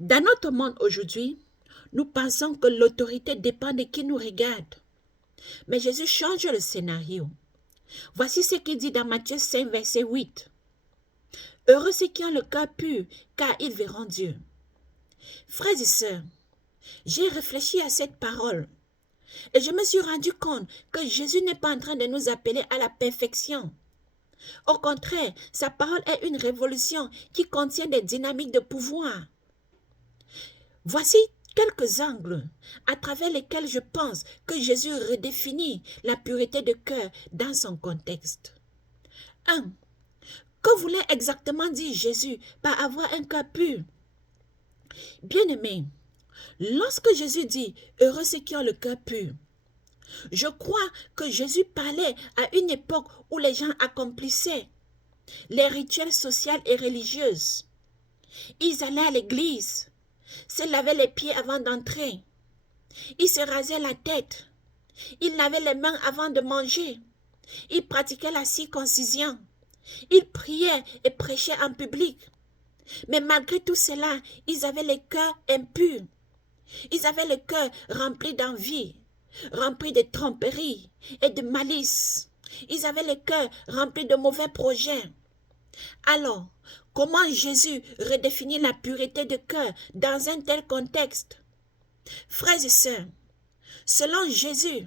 Dans notre monde aujourd'hui, nous pensons que l'autorité dépend de qui nous regarde. Mais Jésus change le scénario. Voici ce qu'il dit dans Matthieu 5, verset 8. Heureux ceux qui ont le cœur pur, car ils verront Dieu. Frères et sœurs, j'ai réfléchi à cette parole et je me suis rendu compte que Jésus n'est pas en train de nous appeler à la perfection. Au contraire, sa parole est une révolution qui contient des dynamiques de pouvoir. Voici quelques angles à travers lesquels je pense que Jésus redéfinit la pureté de cœur dans son contexte. 1. Que voulait exactement dire Jésus par avoir un cœur pur? Bien-aimé, lorsque Jésus dit « Heureux ceux qui ont le cœur pur », je crois que Jésus parlait à une époque où les gens accomplissaient les rituels sociaux et religieux. Ils allaient à l'église, se lavaient les pieds avant d'entrer. Ils se rasaient la tête. Ils lavaient les mains avant de manger. Ils pratiquaient la circoncision. Ils priaient et prêchaient en public. Mais malgré tout cela, ils avaient le cœur impur. Ils avaient le cœur rempli d'envie, rempli de tromperie et de malice. Ils avaient le cœur rempli de mauvais projets. Alors, comment Jésus redéfinit la pureté de cœur dans un tel contexte? Frères et sœurs, selon Jésus,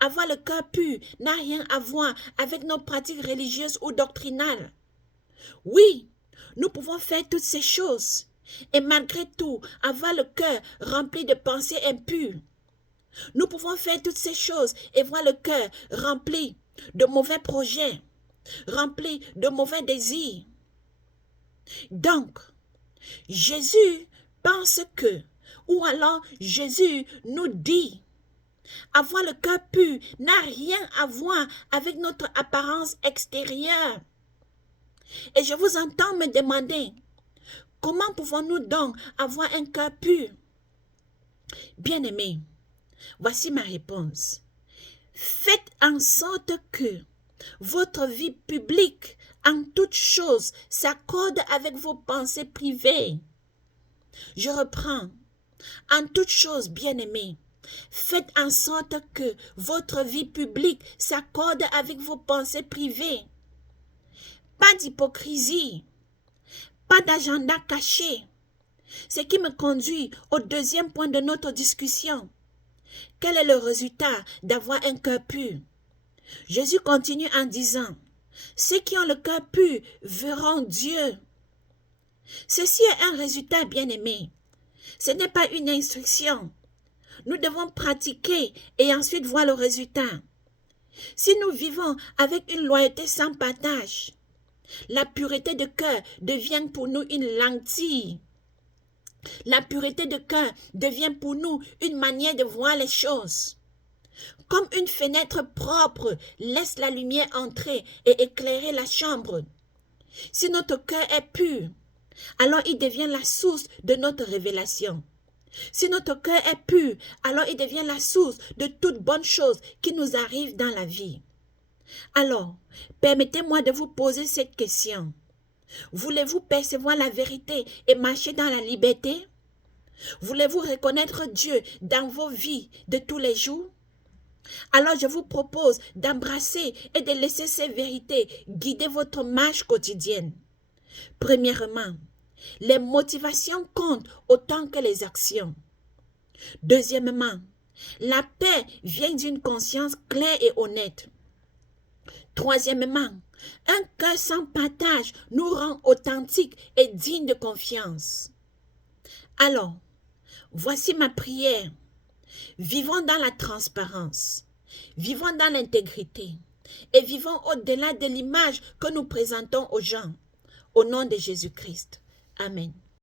avoir le cœur pur n'a rien à voir avec nos pratiques religieuses ou doctrinales. Oui, nous pouvons faire toutes ces choses et malgré tout avoir le cœur rempli de pensées impures. Nous pouvons faire toutes ces choses et voir le cœur rempli de mauvais projets, rempli de mauvais désirs. Donc, Jésus pense que, ou alors Jésus nous dit, avoir le cœur pur n'a rien à voir avec notre apparence extérieure. Et je vous entends me demander, comment pouvons-nous donc avoir un cœur pur? Bien-aimés, voici ma réponse. Faites en sorte que votre vie publique, en toute chose, s'accorde avec vos pensées privées. Je reprends. En toute chose, bien-aimés, faites en sorte que votre vie publique s'accorde avec vos pensées privées. Pas d'hypocrisie, pas d'agenda caché. Ce qui me conduit au deuxième point de notre discussion. Quel est le résultat d'avoir un cœur pur? Jésus continue en disant, ceux qui ont le cœur pur verront Dieu. Ceci est un résultat bien-aimé. Ce n'est pas une instruction. Nous devons pratiquer et ensuite voir le résultat. Si nous vivons avec une loyauté sans partage, la pureté de cœur devient pour nous une lentille. La pureté de cœur devient pour nous une manière de voir les choses. Comme une fenêtre propre laisse la lumière entrer et éclairer la chambre. Si notre cœur est pur, alors il devient la source de notre révélation. Si notre cœur est pur, alors il devient la source de toute bonne chose qui nous arrive dans la vie. Alors, permettez-moi de vous poser cette question. Voulez-vous percevoir la vérité et marcher dans la liberté? Voulez-vous reconnaître Dieu dans vos vies de tous les jours? Alors je vous propose d'embrasser et de laisser ces vérités guider votre marche quotidienne. Premièrement, les motivations comptent autant que les actions. Deuxièmement, la paix vient d'une conscience claire et honnête. Troisièmement, un cœur sans partage nous rend authentiques et dignes de confiance. Alors, voici ma prière. Vivons dans la transparence, vivons dans l'intégrité et vivons au-delà de l'image que nous présentons aux gens. Au nom de Jésus-Christ. Amen.